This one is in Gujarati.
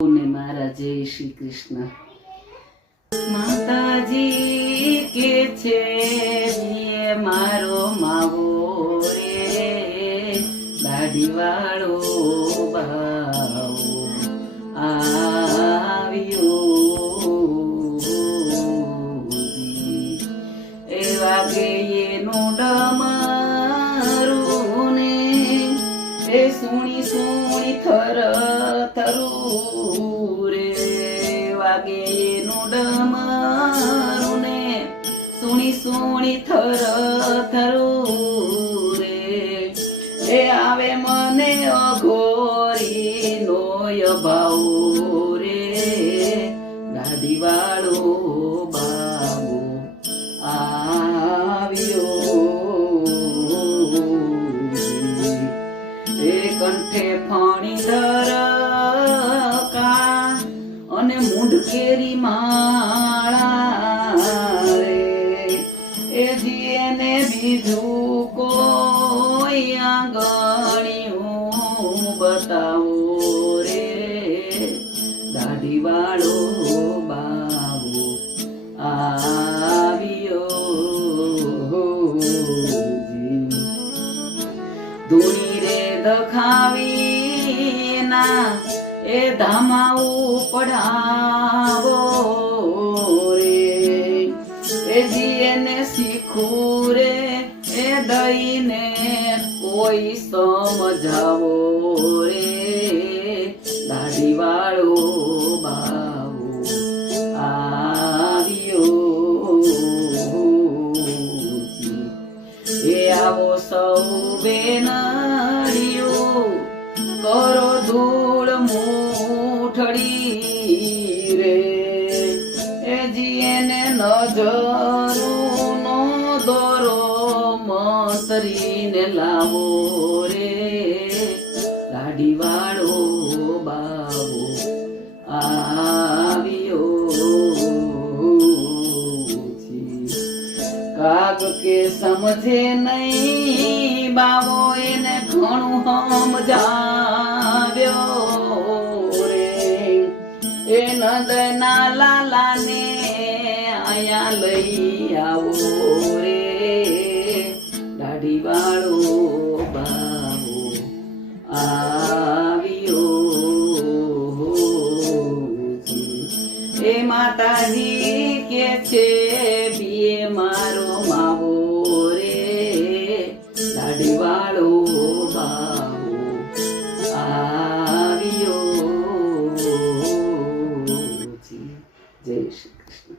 ને મારા જય શ્રી કૃષ્ણ. માતાજી કે છે મારો માવો રે, દાઢી વાળો બાવો આવ્યો. એ વાગે એનું ડમરું ને એ સુણી સુણી થર થરું રે, વાગે એનું ડમરું ને સુણી સુણી થર થરું રે. એ આવે મને અઘોરી નોય ભાવો રે, દાઢી વાળો બાવો આવ્યો. એ કંઠે ફણી ધરકા અને મૂંઢ કેરી માળા રે, એ જીને બીજું કોઈ આંગણિયું બતાવો રે, દાઢી વાળો બાવો આવ્યો. ધૂણી રે દખાવી ના એ ધામા ઉપડાવો રે, એ જીને શીખું રે એ દઈને કોઈ સમજાવો રે, દાઢી વાળો બાવો આવ્યો. એ આવો સૌ બેનડીઓ કરો ધૂળ મૂઠડી રે, એ જીને નજરું નો દોરો મંતરીને લાવો રે, દાઢી વાળો બાવો આવ્યો. કાગ કે સમજે નહીં બાવો એને ઘણું સમજાવ્યો રે, એ નંદના લાલાને આયા લઈ આવો રે, દાઢી વાળો બાવો આવ્યો. એ માતાજી કે છે બીએ મારો માવો રે, દાઢી વાળો બાવો આવ્યો. જય શ્રી કૃષ્ણ.